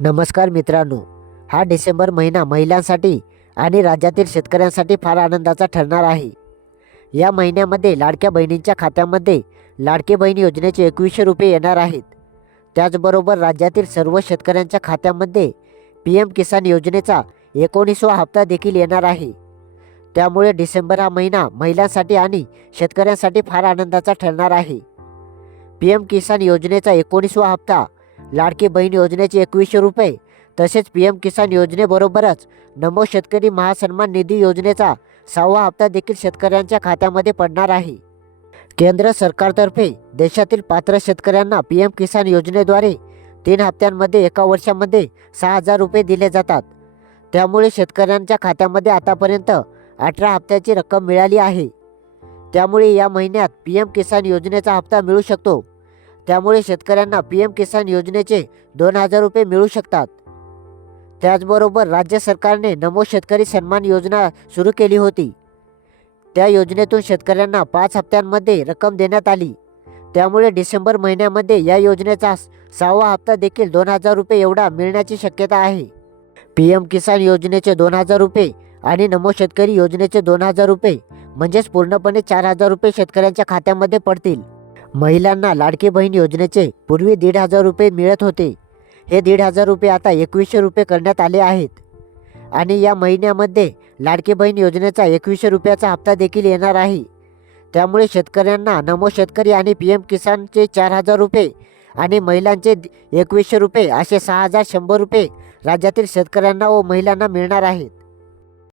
नमस्कार मित्रांनो हा डिसेंबर महिना महिलांसाठी आणि राज्यातील शेतकऱ्यांसाठी फार आनंदाचा ठरणार आहे. या महिन्यामध्ये लाडक्या बहिणींच्या खात्यामध्ये लाडके बहीण योजनेचे एकवीसशे रुपये येणार आहेत. त्याचबरोबर राज्यातील सर्व शेतकऱ्यांच्या खात्यामध्ये पी एम किसान योजनेचा एकोणीसवा हप्ता देखील येणार आहे. त्यामुळे डिसेंबर हा महिना महिलांसाठी आणि शेतकऱ्यांसाठी फार आनंदाचा ठरणार आहे. पी एम किसान योजनेचा एकोणीसवा हप्ता लाडकी बहीण योजनेचे एकवीसशे रुपये तसेच पी एम किसान योजनेबरोबरच नमो शेतकरी महासन्मान निधी योजनेचा सहावा हप्ता देखील शेतकऱ्यांच्या खात्यामध्ये पडणार आहे. केंद्र सरकारतर्फे देशातील पात्र शेतकऱ्यांना पी एम किसान योजनेद्वारे तीन हप्त्यांमध्ये एका वर्षामध्ये सहा हजार रुपये दिले जातात. त्यामुळे शेतकऱ्यांच्या खात्यामध्ये आतापर्यंत अठरा हप्त्याची रक्कम मिळाली आहे. त्यामुळे या महिन्यात पी एम किसान योजनेचा हप्ता मिळू शकतो. त्यामुळे शेतकऱ्यांना पी एम किसान योजनेचे दोन हजार रुपये मिळू शकतात. त्याचबरोबर राज्य सरकारने नमो शेतकरी सन्मान योजना सुरू केली होती. त्या योजनेतून शेतकऱ्यांना पाच हप्त्यांमध्ये रक्कम देण्यात आली. त्यामुळे डिसेंबर महिन्यामध्ये या योजनेचा सहावा हप्ता देखील दोन हजार रुपये एवढा मिळण्याची शक्यता आहे. पी एम किसान योजनेचे दोन हजार रुपये आणि नमो शेतकरी योजनेचे दोन हजार रुपये म्हणजेच पूर्णपणे चार हजार रुपये शेतकऱ्यांच्या खात्यामध्ये पडतील. महिलांना लाडकी बहीण योजनेचे पूर्वी दीड हजार रुपये मिळत होते. हे दीड हजार रुपये आता एकवीसशे रुपये करण्यात आले आहेत. आणि या महिन्यामध्ये लाडकी बहीण योजनेचा एकवीसशे रुपयाचा हप्ता देखील येणार आहे. त्यामुळे शेतकऱ्यांना नमो शेतकरी आणि पी एम किसानचे चार हजार रुपये आणि महिलांचे एकवीसशे रुपये असे सहा हजार शंभर रुपये राज्यातील शेतकऱ्यांना व महिलांना मिळणार आहेत.